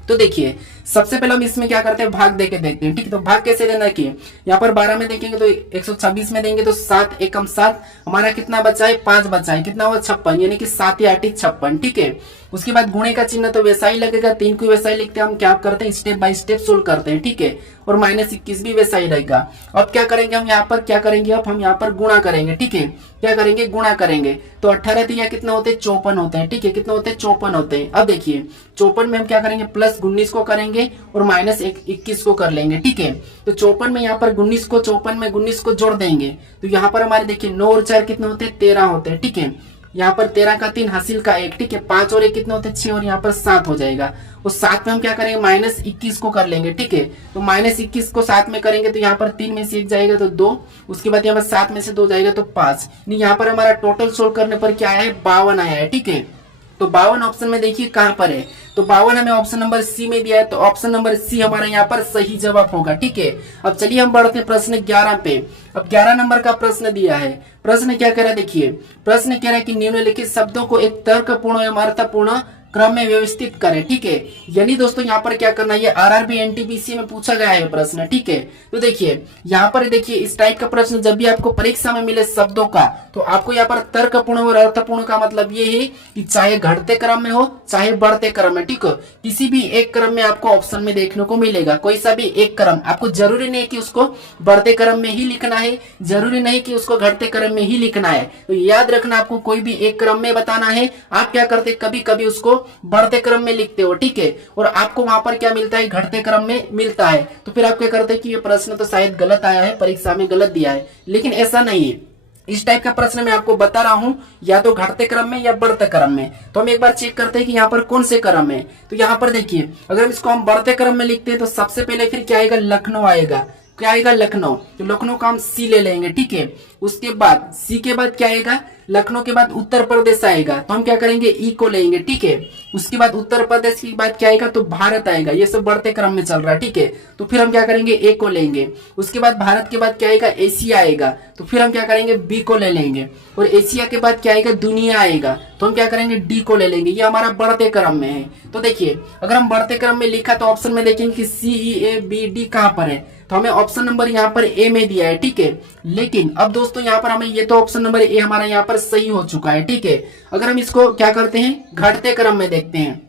तो देखिए सबसे पहले हम इसमें क्या करते हैं, भाग देके देखते हैं। ठीक है, तो भाग कैसे देना है कि यहाँ पर 12 में देखेंगे तो 126 में देंगे तो 7 एकम 7, हमारा कितना बचा है, 5 बचा है, कितना हुआ 56, यानी कि 7 या 8 56। ठीक है, उसके बाद गुणे का चिन्ह तो वैसा ही लगेगा, 3 को वैसा ही लिखते हैं। हम क्या करते हैं, स्टेप बाय स्टेप सोल्व करते हैं। ठीक है, और -21 भी वैसा ही रहेगा। अब क्या करेंगे, हम यहाँ पर क्या करेंगे, अब हम यहाँ पर गुणा करेंगे। ठीक है, क्या करेंगे, गुणा करेंगे, तो 18 3 कितना होते हैं, 54 होते हैं। ठीक है, कितना होते हैं, 54 होते हैं। अब देखिए 54 में हम क्या करेंगे, प्लस 19 को करेंगे और -21 को कर लेंगे। ठीक है, तो 54 में यहाँ पर 19 को, 54 में 19 को जोड़ देंगे तो यहाँ पर हमारे देखिए 9 और 4 कितने होते हैं, 13 होते हैं। ठीक है, यहाँ पर 13 का 3 हासिल का 1। ठीक है, 5 और 1 कितने होते हैं, 6, और यहाँ पर 7 हो जाएगा। और 7 में हम क्या करेंगे, -21 को कर लेंगे। ठीक है, तो -21 को 7 में करेंगे तो यहाँ पर 3 में से 1 जाएगा तो 2, उसके बाद यहाँ पर 7 में से 2 जाएगा तो 5। यहाँ पर हमारा टोटल सोल्व करने पर क्या आया है, 52 आया है। ठीक है, तो 52 ऑप्शन में देखिए कहां पर है, तो 52 हमें ऑप्शन नंबर सी में दिया है, तो ऑप्शन नंबर सी हमारा यहाँ पर सही जवाब होगा। ठीक है, अब चलिए हम बढ़ते हैं प्रश्न 11 पे। अब 11 नंबर का प्रश्न दिया है। प्रश्न क्या कह रहा है देखिए, प्रश्न कह रहा है कि निम्नलिखित शब्दों को एक तर्कपूर्ण एवं अर्थपूर्ण क्रम में व्यवस्थित करें। ठीक है, यानी दोस्तों यहाँ पर क्या करना है, ये आरआरबी एनटीपीसी में पूछा गया है प्रश्न। ठीक है, तो देखिए यहाँ पर देखिए इस टाइप का प्रश्न जब भी आपको परीक्षा में मिले शब्दों का, तो आपको यहाँ पर तर्कपूर्ण और अर्थपूर्ण का मतलब ये है कि चाहे घटते क्रम में हो चाहे बढ़ते क्रम में, ठीक है, किसी भी एक क्रम में आपको ऑप्शन में देखने को मिलेगा। कोई सा भी एक क्रम, आपको जरूरी नहीं कि उसको बढ़ते क्रम में ही लिखना है, जरूरी नहीं कि उसको घटते क्रम में ही लिखना है। तो याद रखना, आपको कोई भी एक क्रम में बताना है, आप क्या करते, कभी कभी उसको बढ़ते क्रम में लिखते हो। ठीक है, और आपको वहां पर क्या मिलता है, घटते क्रम में मिलता है। तो फिर आप क्या करते हैं कि ये प्रश्न तो शायद गलत आया है, परीक्षा में गलत दिया है, लेकिन ऐसा नहीं है। इस टाइप का प्रश्न मैं आपको बता रहा हूं, या तो घटते क्रम में या बढ़ते क्रम में। तो हम एक बार चेक करते हैं कि यहाँ पर कौन से क्रम है। तो यहाँ पर देखिए, अगर हम इसको हम बढ़ते क्रम में लिखते हैं तो सबसे पहले फिर क्या आएगा, लखनऊ आएगा। क्या आएगा, लखनऊ। तो लखनऊ का हम सी ले लेंगे। ठीक है, उसके बाद सी के बाद क्या आएगा, लखनऊ के बाद उत्तर प्रदेश आएगा, तो हम क्या करेंगे, ई को लेंगे। ठीक है, उसके बाद उत्तर प्रदेश के बाद क्या आएगा, तो भारत आएगा। ये सब बढ़ते क्रम में चल रहा है। ठीक है, तो फिर हम क्या करेंगे, ए को लेंगे। उसके बाद भारत के बाद क्या आएगा, एशिया आएगा, तो फिर हम क्या करेंगे, बी को ले लेंगे। और एशिया के बाद क्या आएगा, दुनिया आएगा, तो हम क्या करेंगे, डी को ले लेंगे। ये हमारा बढ़ते क्रम में है। तो देखिए अगर हम बढ़ते क्रम में लिखा तो ऑप्शन में देखेंगे कि सी, ई, ए, बी, डी कहां पर है, तो हमें ऑप्शन नंबर यहाँ पर ए में दिया है। ठीक है, लेकिन अब दोस्तों यहाँ पर हमें ये तो ऑप्शन नंबर ए हमारा यहाँ पर सही हो चुका है। ठीक है, अगर हम इसको क्या करते हैं, घटते क्रम में देखते हैं,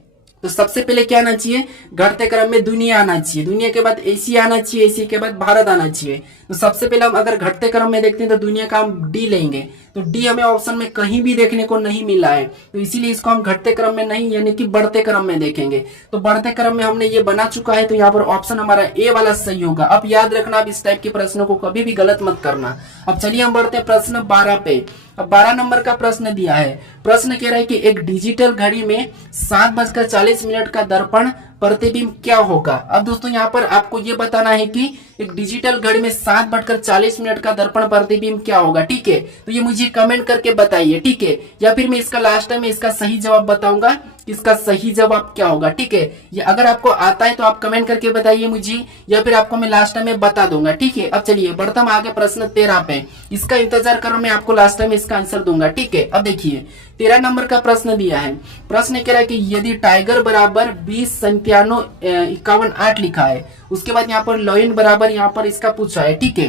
तो सबसे पहले क्या आना चाहिए, घटते क्रम में दुनिया आना चाहिए, दुनिया के बाद एशिया आना चाहिए, एशिया के बाद भारत आना चाहिए। तो सबसे पहले हम अगर घटते क्रम में देखते हैं तो दुनिया का हम डी लेंगे, तो डी हमें ऑप्शन में कहीं भी देखने को नहीं मिला है, तो इसीलिए इसको हम घटते क्रम में नहीं यानी कि बढ़ते क्रम में देखेंगे। तो बढ़ते क्रम में हमने ये बना चुका है, तो यहाँ पर ऑप्शन हमारा ए वाला सही होगा। अब याद रखना, अब इस टाइप के प्रश्नों को कभी भी गलत मत करना। अब चलिए हम बढ़ते हैं प्रश्न 12 पे। अब 12 नंबर का प्रश्न दिया है। प्रश्न कह रहा है कि एक डिजिटल घड़ी में 7:40 का दर्पण प्रतिबिंब क्या होगा। अब दोस्तों यहाँ पर आपको ये बताना है कि एक डिजिटल घड़ी में 7:40 का दर्पण प्रतिबिंब क्या होगा। ठीक है, तो ये मुझे कमेंट करके बताइए। ठीक है, या फिर मैं इसका लास्ट टाइम इसका सही जवाब बताऊंगा, इसका सही जवाब क्या होगा। ठीक है, ये अगर आपको आता है तो आप कमेंट करके बताइए मुझे, या फिर आपको मैं लास्ट टाइम में बता दूंगा। ठीक है, अब चलिए बढ़ता हूं आगे प्रश्न 13 पे। इसका इंतजार करो, मैं आपको लास्ट टाइम इसका आंसर दूंगा। ठीक है, अब देखिए 13 नंबर का प्रश्न दिया है। प्रश्न कह रहा है कि यदि टाइगर बराबर 20 97 51 8 लिखा है, उसके बाद यहाँ पर लॉयन बराबर यहाँ पर इसका पूछा है। ठीक है,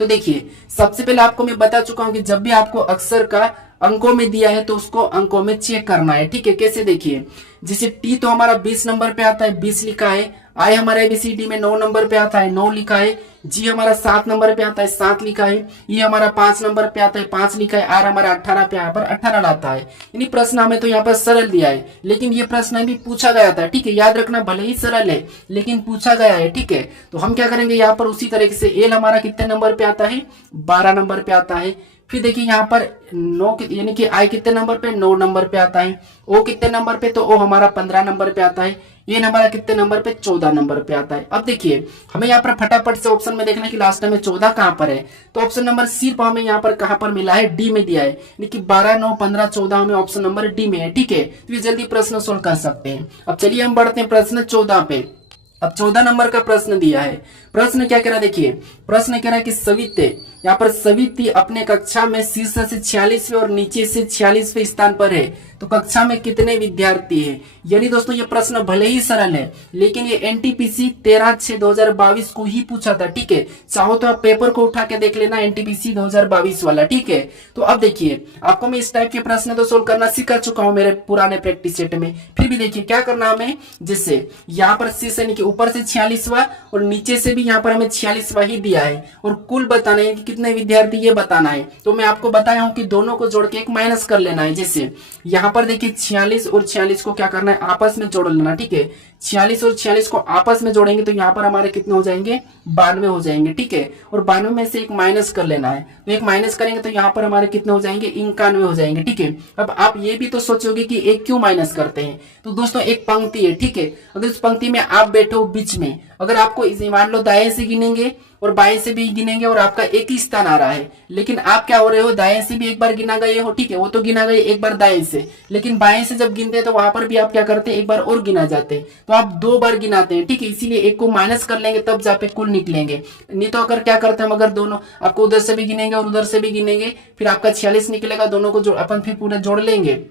तो देखिए सबसे पहले आपको मैं बता चुका हूं कि जब भी आपको अक्षर का अंकों में दिया है तो उसको अंकों में चेक करना है। ठीक है, कैसे देखिए, जैसे टी तो हमारा 20 नंबर पे आता है, 20 लिखा है। आई हमारा एबीसीडी में 9 नंबर पे आता है, 9 लिखा है। जी हमारा 7 नंबर पे आता है, 7 लिखा है। ये हमारा 5 नंबर पे आता है, 5 लिखा है। आर हमारा 18 पे यहाँ पर 18 आता है। यानी प्रश्न हमें तो यहाँ पर सरल दिया है, लेकिन ये प्रश्न भी पूछा गया था। ठीक है, याद रखना, भले ही सरल है लेकिन पूछा गया है। ठीक है, तो हम क्या करेंगे यहाँ पर उसी तरीके से एल हमारा कितने नंबर पे आता है, 12 नंबर पे आता है। फिर देखिए यहाँ पर 9 यानी कि आई कितने नंबर पे, 9 नंबर पे आता है। ओ कितने नंबर पे, तो ओ हमारा 15 नंबर पे आता है। ये हमारा कितने नंबर पे, 14 नंबर पे आता है। अब देखिए हमें यहाँ पर फटाफट से ऑप्शन में देखना कि लास्ट में 14 कहाँ पर है, तो ऑप्शन नंबर सी पर हमें यहाँ पर कहाँ पर मिला है, डी में दिया है। यानी कि 12 9 15 14 हमें ऑप्शन नंबर डी में है। ठीक है, तो ये जल्दी प्रश्न सोल्व कर सकते हैं। अब चलिए हम बढ़ते हैं प्रश्न 14 पे। अब 14 नंबर का प्रश्न दिया है। प्रश्न क्या कह रहा है, देखिए प्रश्न कह रहा है कि सवित्य, यहाँ पर सवित्य अपने कक्षा में शीर्ष से 46वें और नीचे से 46वें स्थान पर है, तो कक्षा में कितने विद्यार्थी हैं। यानी दोस्तों ये प्रश्न भले ही सरल है, लेकिन ये एनटीपीसी 13/6/2022 को ही पूछा था। ठीक है, चाहो तो आप पेपर को उठा के देख लेना, एनटीपीसी 2022 वाला। ठीक है, तो अब देखिए आपको मैं इस टाइप के प्रश्न तो सोल्व करना सिखा चुका हूं मेरे पुराने प्रैक्टिस सेट में। फिर भी देखिए क्या करना हमें, जैसे यहाँ पर शीर्ष यानी कि ऊपर से 46वां और नीचे से भी यहाँ पर हमें 46वां ही दिया है, और कुल बताना है कि कितने विद्यार्थी ये बताना है। तो मैं आपको बताया हूं कि दोनों को जोड़ के एक माइनस कर लेना है। जैसे यहाँ पर देखिए 46 और 46 को क्या करना है, आपस में जोड़ लेना। ठीक है, 46 और 46 को आपस में जोड़ेंगे तो यहाँ पर हमारे कितने हो जाएंगे, 92 हो जाएंगे। ठीक है, और 92 में से एक माइनस कर लेना है, तो एक माइनस करेंगे तो यहाँ पर हमारे कितने हो जाएंगे, 91 हो जाएंगे। ठीक है, अब आप ये भी तो सोचोगे कि एक क्यों माइनस करते हैं, तो दोस्तों एक पंक्ति है। ठीक है, अगर इस पंक्ति में आप बैठो बीच में, अगर आपको मान लो दाएं से गिनेंगे और बाएं से भी गिनेंगे और आपका एक ही स्थान आ रहा है, लेकिन आप क्या हो रहे हो, दाएं से भी एक बार गिना गए हो। ठीक है, वो तो गिना गए एक बार दाएं से, लेकिन बाएं से जब गिनते हैं तो वहां पर भी आप क्या करते हैं, एक बार और गिना जाते हैं, तो आप 2 बार गिनाते हैं। ठीक है, इसीलिए एक को माइनस कर लेंगे तब जाके कुल निकलेंगे। नहीं तो अगर क्या करते हैं, अगर दोनों आपको उधर से भी गिनेंगे और उधर से भी गिनेंगे, फिर आपका 46 निकलेगा, दोनों को अपन फिर पूरा जोड़ लेंगे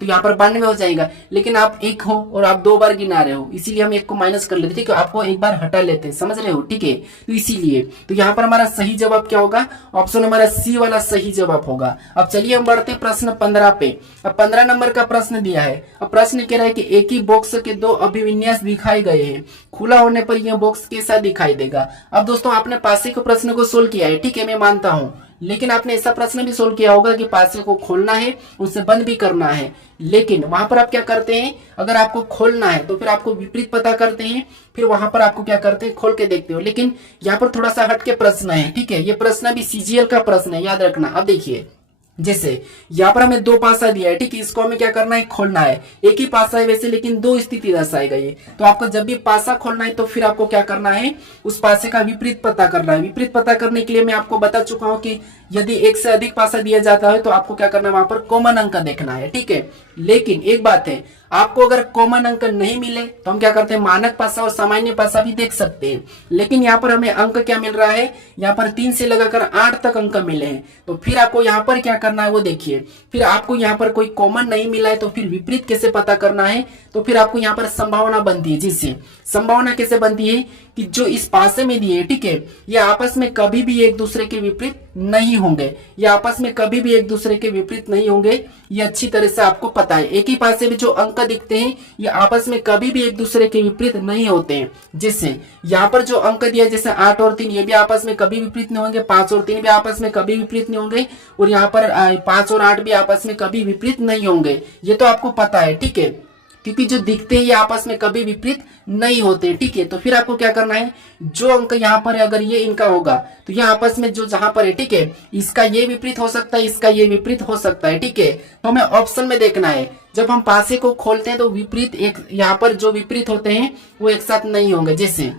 तो यहाँ पर 92 हो जाएगा। लेकिन आप एक हो और आप 2 बार गिना रहे हो, इसीलिए हम एक को माइनस कर लेते। ठीक है, आपको एक बार हटा लेते हैं, समझ रहे हो। ठीक है, तो इसीलिए तो यहाँ पर हमारा सही जवाब क्या होगा, ऑप्शन हमारा सी वाला सही जवाब होगा। अब चलिए हम बढ़ते हैं प्रश्न 15 पे। अब 15 नंबर का प्रश्न दिया है। अब प्रश्न कह रहा है कि एक ही बॉक्स के 2 अभिविन्यास दिखाए गए हैं, खुला होने पर यह बॉक्स कैसा दिखाई देगा। अब दोस्तों आपने पासे के प्रश्न को सोल्व किया है, ठीक है, मैं मानता हूं, लेकिन आपने ऐसा प्रश्न भी सोल्व किया होगा कि पासे को खोलना है, उसे बंद भी करना है। लेकिन वहां पर आप क्या करते हैं, अगर आपको खोलना है तो फिर आपको विपरीत पता करते हैं, फिर वहां पर आपको क्या करते हैं, खोल के देखते हो। लेकिन यहाँ पर थोड़ा सा हटके प्रश्न है। ठीक है, ये प्रश्न भी सीजीएल का प्रश्न है, याद रखना। अब देखिए जैसे यहाँ पर हमें 2 पासा दिया है। ठीक है, इसको हमें क्या करना है, खोलना है। एक ही पासा है वैसे, लेकिन 2 स्थिति दर्शाई गई है। तो आपको जब भी पासा खोलना है तो फिर आपको क्या करना है, उस पासे का विपरीत पता करना है। विपरीत पता करने के लिए मैं आपको बता चुका हूं कि यदि एक से अधिक पासा दिया जाता है तो आपको क्या करना है, वहां पर कॉमन अंक देखना है। ठीक है, लेकिन एक बात है, आपको अगर कॉमन अंक नहीं मिले तो हम क्या करते हैं, मानक पासा और सामान्य पासा भी देख सकते हैं। लेकिन यहाँ पर हमें अंक क्या मिल रहा है, यहाँ पर 3 से लगाकर 8 तक अंक मिले हैं। तो फिर आपको यहाँ पर क्या करना है वो देखिए। फिर आपको यहाँ पर कोई कॉमन नहीं मिला है तो फिर विपरीत कैसे पता करना है, तो फिर आपको यहाँ पर संभावना बनती है। जिससे संभावना कैसे बनती है कि जो इस पासे में दिए, ठीक है, ये आपस में कभी भी एक दूसरे के विपरीत नहीं होंगे। ये आपस में कभी भी एक दूसरे के विपरीत नहीं होंगे, ये अच्छी तरह से आपको पता है। एक ही पासे में जो अंक दिखते हैं ये आपस में कभी भी एक दूसरे के विपरीत नहीं होते हैं। जैसे यहाँ पर जो अंक दिया, जैसे 8 और 3, ये भी आपस में कभी विपरीत नहीं होंगे। 5 और 3 भी आपस में कभी विपरीत नहीं होंगे, और यहाँ पर 5 और 8 भी आपस में कभी विपरीत नहीं होंगे। ये तो आपको पता है, ठीक है, क्योंकि जो दिखते हैं ये आपस में कभी विपरीत नहीं होते। ठीक है, तो फिर आपको क्या करना है, जो अंक यहाँ पर है अगर ये इनका होगा तो ये आपस में जो जहां पर है, ठीक है, इसका ये विपरीत हो सकता है, इसका ये विपरीत हो सकता है। ठीक है, तो हमें ऑप्शन में देखना है। जब हम पासे को खोलते हैं तो विपरीत एक यहाँ पर जो विपरीत होते हैं वो एक साथ नहीं होंगे। जैसे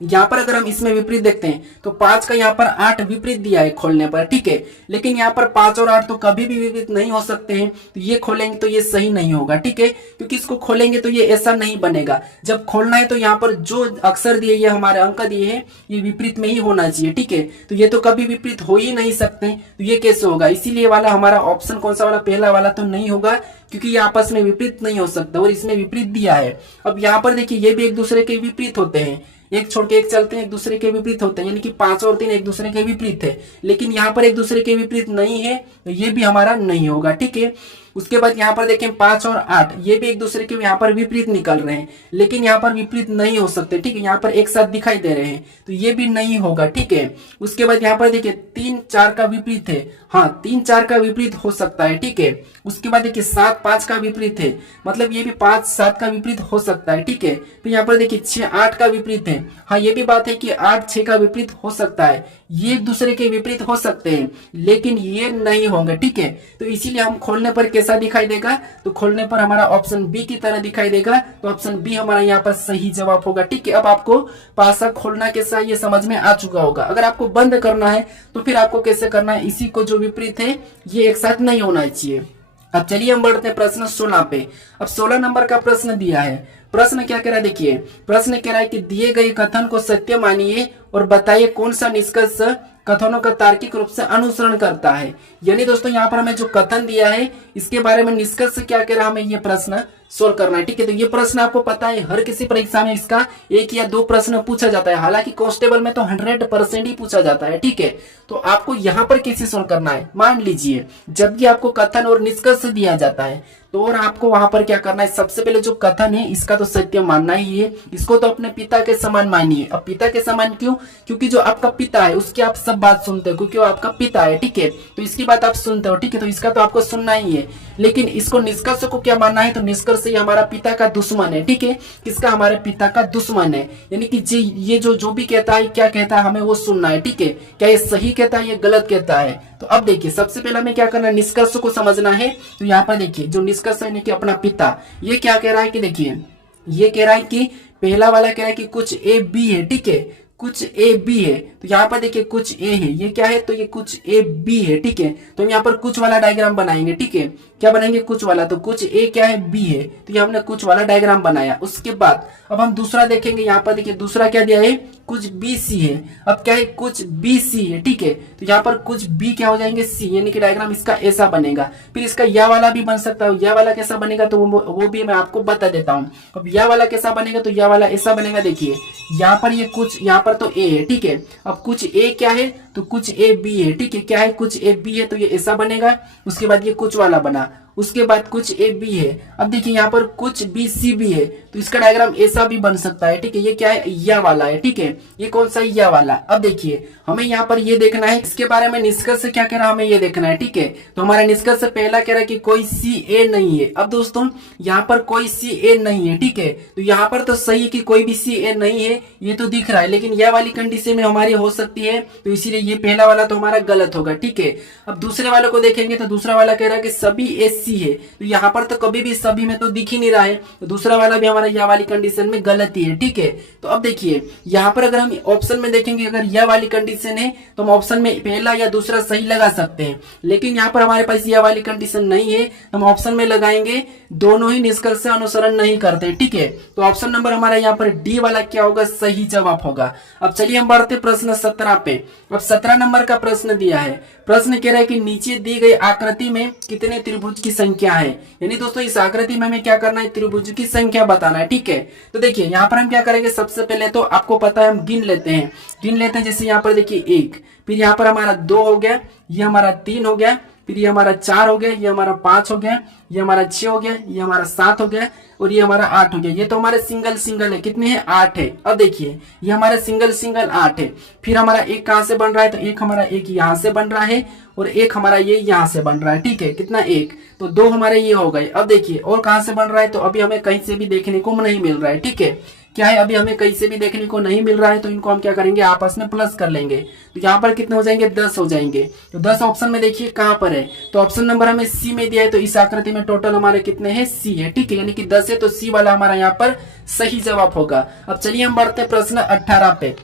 यहाँ पर अगर हम इसमें विपरीत देखते हैं तो 5 का यहाँ पर 8 विपरीत दिया है खोलने पर, ठीक है, लेकिन यहाँ पर 5 और 8 तो कभी भी विपरीत नहीं हो सकते हैं। तो ये खोलेंगे तो ये सही नहीं होगा, ठीक है, क्योंकि इसको खोलेंगे तो ये ऐसा नहीं बनेगा। जब खोलना है तो यहाँ पर जो अक्षर दिए, ये हमारे अंक दिए हैं, ये विपरीत में ही होना चाहिए, ठीक है। तो ये तो कभी विपरीत हो ही नहीं सकते, तो ये कैसे होगा? इसीलिए वाला हमारा ऑप्शन कौन सा वाला, पहला वाला तो नहीं होगा, क्योंकि ये आपस में विपरीत नहीं हो सकता और इसमें विपरीत दिया है। अब यहाँ पर देखिए ये भी एक दूसरे के विपरीत होते हैं, एक छोड़ के एक चलते हैं, एक दूसरे के विपरीत होते हैं, यानी कि 5 और 3 एक दूसरे के विपरीत है, लेकिन यहाँ पर एक दूसरे के विपरीत नहीं है, तो ये भी हमारा नहीं होगा, ठीक है। उसके बाद यहाँ पर देखें 5 और 8 ये भी एक दूसरे के यहाँ पर विपरीत निकल रहे हैं, लेकिन यहाँ पर विपरीत नहीं हो सकते, ठीक है, यहाँ पर एक साथ दिखाई दे रहे हैं, तो ये भी नहीं होगा, ठीक है। उसके बाद यहाँ पर देखिए 3 4 का विपरीत है, हाँ 3 4 का विपरीत हो सकता है, ठीक है। उसके बाद देखिए 7 5 का विपरीत है, मतलब ये भी 5 7 का विपरीत हो सकता है, ठीक है। फिर यहाँ पर देखिए 6 8 का विपरीत है, हाँ ये भी बात है कि 8 6 का विपरीत हो सकता है, ये एक दूसरे के विपरीत हो सकते हैं, लेकिन ये नहीं होंगे, ठीक है। तो इसीलिए हम खोलने पर कैसा दिखाई देगा, तो खोलने पर हमारा ऑप्शन बी की तरह दिखाई देगा, तो ऑप्शन बी हमारा यहाँ पर सही जवाब होगा, ठीक है। अब आपको पासा खोलना कैसा ये समझ में आ चुका होगा। अगर आपको बंद करना है तो फिर आपको कैसे करना है, इसी को जो विपरीत है ये एक साथ नहीं होना चाहिए। अब चलिए हम बढ़ते हैं प्रश्न 16 पे। अब 16 नंबर का प्रश्न दिया है। प्रश्न क्या कह रहा है, देखिए प्रश्न कह रहा है कि दिए गए कथन को सत्य मानिए और बताइए कौन सा निष्कर्ष कथनों का तार्किक रूप से अनुसरण करता है। यानी दोस्तों यहाँ पर हमें जो कथन दिया है इसके बारे में निष्कर्ष क्या कह रहा है, हमें ये प्रश्न सोल्व करना है, ठीक है। तो ये प्रश्न आपको पता है हर किसी परीक्षा में इसका 1 या 2 प्रश्न पूछा जाता है, हालांकि कांस्टेबल में तो 100% ही पूछा जाता है, ठीक है। तो आपको यहाँ पर कैसे सोल्व करना है, मान लीजिए जब भी आपको कथन और निष्कर्ष दिया जाता है तो और आपको वहां पर क्या करना है, सबसे पहले जो कथन है इसका तो सत्य मानना ही है, इसको तो अपने पिता के समान मानिए। अब पिता के समान क्यों, क्योंकि जो आपका पिता है उसकी आप सब बात सुनते हो, क्योंकि वो आपका पिता है, ठीक है, तो इसकी बात आप सुनते हो, ठीक है, तो इसका तो आपको सुनना ही है। लेकिन इसको निष्कर्ष को क्या मानना है, तो निष्कर्ष ये हमारा पिता का दुश्मन है, ठीक है, किसका, हमारे पिता का दुश्मन है, यानी कि ये जो भी कहता है, क्या कहता है, हमें वो सुनना है, ठीक है। क्या ये सही कहता है, ये गलत कहता है। तो अब देखिए सबसे पहले हमें क्या करना है, निष्कर्ष को समझना है। तो यहाँ पर देखिए जो निष्कर्ष है कि अपना पिता, ये क्या कह रहा है कि देखिए ये कह रहा है कि पहला वाला कह रहा है कि कुछ ए बी है, ठीक है, कुछ ए बी है। तो यहाँ पर देखिए कुछ ए है, ये क्या है, तो ये कुछ ए बी है, ठीक है। तो हम यहाँ पर कुछ वाला डायग्राम बनाएंगे, ठीक है, क्या बनाएंगे, कुछ वाला। तो कुछ ए क्या है, बी है, तो ये हमने कुछ वाला डायग्राम बनाया। उसके बाद अब हम दूसरा देखेंगे, यहाँ पर देखिए दूसरा क्या दिया है, कुछ बी सी है। अब क्या है, कुछ बी सी है, ठीक है, तो यहाँ पर कुछ बी क्या हो जाएंगे, सी, यानी कि डायग्राम इसका ऐसा बनेगा। फिर इसका या वाला भी बन सकता है, या वाला कैसा बनेगा तो वो भी मैं आपको बता देता हूँ। अब या वाला कैसा बनेगा, तो या वाला ऐसा बनेगा, देखिए यहाँ पर ये कुछ, यहाँ पर तो ए है, ठीक है, अब कुछ ए क्या है, तो कुछ ए बी है, ठीक है, क्या है, कुछ ए बी है, तो ये ऐसा बनेगा। उसके बाद ये कुछ वाला बना, उसके बाद कुछ ए बी है। अब देखिए यहाँ पर कुछ बी सी बी है, तो इसका डायग्राम ऐसा भी बन सकता है, ठीक है, ये क्या है, या वाला है, ठीक है, ये कौन सा, या वाला। अब देखिए हमें यहाँ पर ये देखना है, इसके बारे में निष्कर्ष क्या कह रहा है, हमें ये देखना है, ठीक है। तो हमारा निष्कर्ष पहला कह रहा है कि कोई सी ए नहीं है। अब दोस्तों यहाँ पर कोई सी ए नहीं है, ठीक है, तो यहाँ पर तो सही है कि कोई भी सी ए नहीं है, ये तो दिख रहा है, लेकिन यह वाली कंडीशन में हमारी हो सकती है, तो इसीलिए ये पहला वाला तो हमारा गलत होगा, ठीक है। अब दूसरे वाले को देखेंगे तो दूसरा वाला कह रहा है कि सभी ए सी है, तो यहाँ पर तो कभी भी सभी में तो दिख ही नहीं रहा है, तो दूसरा वाला भी हमारा यह वाली कंडीशन में गलत ही है, ठीक है। तो अब देखिए यहाँ पर अगर हम ऑप्शन में देखेंगे, अगर यह वाली कंडीशन है तो हम ऑप्शन में पहला या दूसरा सही लगा सकते हैं, लेकिन यहाँ पर हमारे पास यह वाली कंडीशन नहीं है, हम ऑप्शन में लगाएंगे दोनों ही निष्कर्ष से अनुसरण नहीं करते, ठीक है। तो ऑप्शन नंबर हमारा यहाँ पर डी वाला क्या होगा, सही जवाब होगा। अब चलिए हम बढ़ते प्रश्न 17 पे। अब 17 नंबर का प्रश्न दिया है। प्रश्न कह रहा है कि नीचे दी गई आकृति में कितने त्रिभुज की संख्या है, यानी दोस्तों इस आकृति में हमें क्या करना है, त्रिभुज की संख्या बताना है, ठीक है। तो देखिए यहाँ पर हम क्या करेंगे, सबसे पहले तो आपको पता है हम गिन लेते हैं, जैसे यहाँ पर देखिए 1, फिर यहाँ पर हमारा 2 हो गया, ये हमारा 3 हो गया, फिर ये हमारा 4 हो गया, ये हमारा 5 हो गया, ये हमारा 6 हो गया, ये हमारा 7 हो गया और ये हमारा 8 हो गया। ये तो हमारे सिंगल है, कितने हैं, 8 है। अब देखिए ये हमारा सिंगल 8 है। फिर हमारा एक कहां से बन रहा है, तो एक हमारा एक यहाँ से बन रहा है और एक हमारा ये यहाँ से बन रहा है, ठीक है, कितना, 1, तो 2 हमारे ये हो गए। अब देखिए और कहां से बन रहा है, तो अभी हमें कहीं से भी देखने को नहीं मिल रहा है, ठीक है। क्या है, अभी हमें कहीं से भी देखने को नहीं मिल रहा है, तो इनको हम क्या करेंगे, आपस में प्लस कर लेंगे। तो यहाँ पर कितने हो जाएंगे, 10 हो जाएंगे। तो 10 ऑप्शन में देखिए कहाँ पर है, तो ऑप्शन नंबर हमें सी में दिया है, तो इस आकृति में टोटल हमारे कितने हैं, सी है, ठीक है, यानी कि 10 है, तो सी वाला हमारा यहाँ पर सही जवाब होगा। अब चलिए हम बढ़ते हैं प्रश्न 18 पे।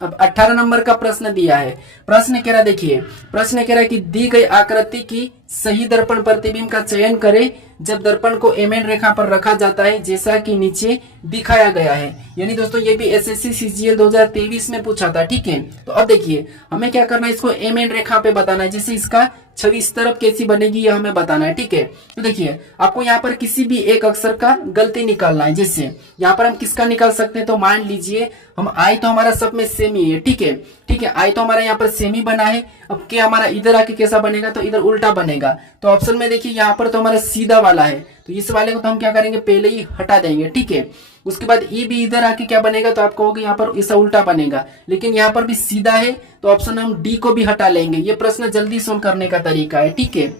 अब 18 नंबर का प्रश्न दिया है। प्रश्न कह रहा, देखिए प्रश्न कह रहा है कि दी गई आकृति की सही दर्पण प्रतिबिंब का चयन करें जब दर्पण को एमएन रेखा पर रखा जाता है जैसा कि नीचे दिखाया गया है। यानी दोस्तों ये भी एसएससी सीजीएल 2023 में पूछा था, ठीक है। तो अब देखिए हमें क्या करना है, इसको एमएन रेखा पे बताना है, जैसे इसका छवि इस तरफ कैसी बनेगी यह हमें बताना है, ठीक है। तो देखिए आपको यहाँ पर किसी भी एक अक्षर का गलती निकालना है। जैसे यहाँ पर हम किसका निकाल सकते हैं, तो मान लीजिए हम आई तो हमारा सब में सेम ही है, ठीक है, ठीक है, आई तो हमारा यहाँ पर सेम ही बना है। अब के हमारा इधर आके कैसा बनेगा, तो इधर उल्टा बनेगा। तो ऑप्शन में देखिए यहाँ पर तो हमारा सीधा वाला है, तो इस वाले को तो हम क्या करेंगे, पहले ही हटा देंगे, ठीक है। उसके बाद ई भी इधर आके क्या बनेगा, तो आप कहोगे यहाँ पर ऐसा उल्टा बनेगा, लेकिन यहाँ पर भी सीधा है, तो ऑप्शन हम डी को भी हटा लेंगे। ये प्रश्न जल्दी सोल्व करने का तरीका है, ठीक है।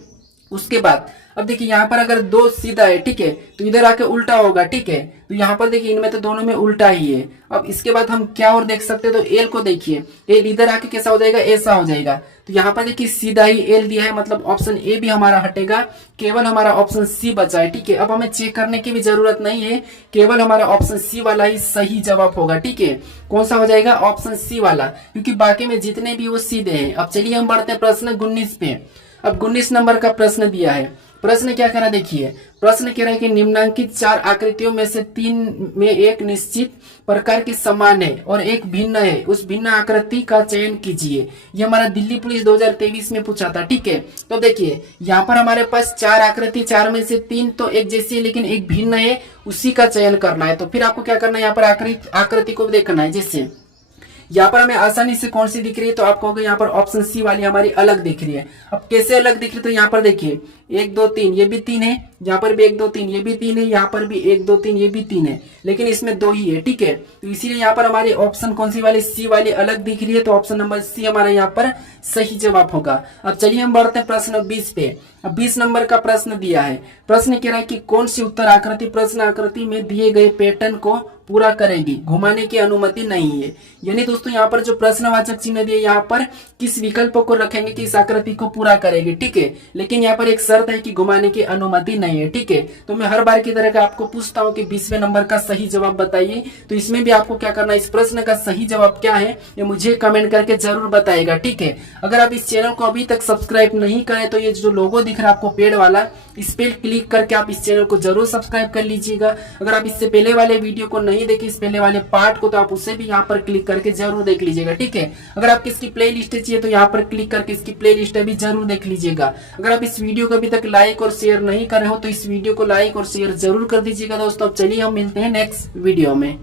उसके बाद अब देखिए यहाँ पर अगर दो सीधा है, ठीक है, तो इधर आके उल्टा होगा, ठीक है। तो यहाँ पर देखिए इनमें तो दोनों में उल्टा ही है। अब इसके बाद हम क्या और देख सकते हैं, तो एल को देखिए, एल इधर आके कैसा हो जाएगा, ऐसा हो जाएगा। तो यहाँ पर देखिए सीधा ही एल दिया है, मतलब ऑप्शन ए भी हमारा हटेगा, केवल हमारा ऑप्शन सी बचा है, ठीक है। अब हमें चेक करने की भी जरूरत नहीं है, केवल हमारा ऑप्शन सी वाला ही सही जवाब होगा, ठीक है। कौन सा हो जाएगा, ऑप्शन सी वाला, क्योंकि बाकी में जितने भी वो सीधे हैं। अब चलिए हम बढ़ते हैं प्रश्न 19 पे। अब 19 नंबर का प्रश्न दिया है। प्रश्न क्या कह रहा है, देखिए प्रश्न कह रहा है कि निम्नांकित 4 आकृतियों में से 3 में एक निश्चित प्रकार की समान है और एक भिन्न है, उस भिन्न आकृति का चयन कीजिए। ये हमारा दिल्ली पुलिस 2023 में पूछा था, ठीक है। तो देखिए यहाँ पर हमारे पास 4 आकृति, 4 में से 3 तो एक जैसी है लेकिन एक भिन्न है, उसी का चयन करना है। तो फिर आपको क्या करना है, यहाँ पर आकृति को देखना है। जैसे यहाँ पर हमें आसानी से कौन सी दिख रही है, तो आप कहोगे यहाँ पर ऑप्शन सी वाली हमारी अलग दिख रही है। अब कैसे अलग दिख रही है, तो यहाँ पर देखिए 1 2 3 ये भी 3 है, यहाँ पर भी 1 2 3 ये भी 3 है, यहाँ पर भी 1 2 3 ये भी 3 है, लेकिन इसमें 2 ही है, ठीक है। तो इसीलिए यहाँ पर हमारी ऑप्शन कौन सी वाली, सी वाली अलग दिख रही है, तो ऑप्शन नंबर सी हमारा यहाँ पर सही जवाब होगा। अब चलिए हम बढ़ते हैं प्रश्न 20 पे। अब 20 नंबर का प्रश्न दिया है। प्रश्न कह रहा है कि कौन सी उत्तर आकृति प्रश्न आकृति में दिए गए पैटर्न को पूरा करेगी, घुमाने की अनुमति नहीं है। यानी दोस्तों यहाँ पर जो प्रश्नवाचक चिन्ह दिए, यहाँ पर किस विकल्प को रखेंगे कि इस आकृति को पूरा करेगी, ठीक है। लेकिन यहाँ पर एक शर्त है कि घुमाने की अनुमति नहीं है, ठीक है। तो मैं हर बार की तरह का आपको पूछता हूँ कि 20वें नंबर का सही जवाब बताइए। तो इसमें भी आपको क्या करना है, इस प्रश्न का सही जवाब क्या है ये मुझे कमेंट करके जरूर बताएगा, ठीक है। अगर आप इस चैनल को अभी तक सब्सक्राइब नहीं करें तो ये जो लोगो दिख रहा है आपको पेड़ वाला, इस पे क्लिक करके आप इस चैनल को जरूर सब्सक्राइब कर लीजिएगा। अगर आप इससे पहले वाले वीडियो को नहीं देखे, इस पहले वाले पार्ट को, तो आप उसे भी यहाँ पर क्लिक करके जरूर देख लीजिएगा, ठीक है। अगर आपकी इसकी प्ले लिस्ट चाहिए तो यहाँ पर क्लिक करके इसकी प्ले लिस्ट भी जरूर देख लीजिएगा। अगर आप इस वीडियो को अभी तक लाइक और शेयर नहीं कर रहे हो तो इस वीडियो को लाइक और शेयर जरूर कर दीजिएगा दोस्तों। अब चलिए हम मिलते हैं नेक्स्ट वीडियो में।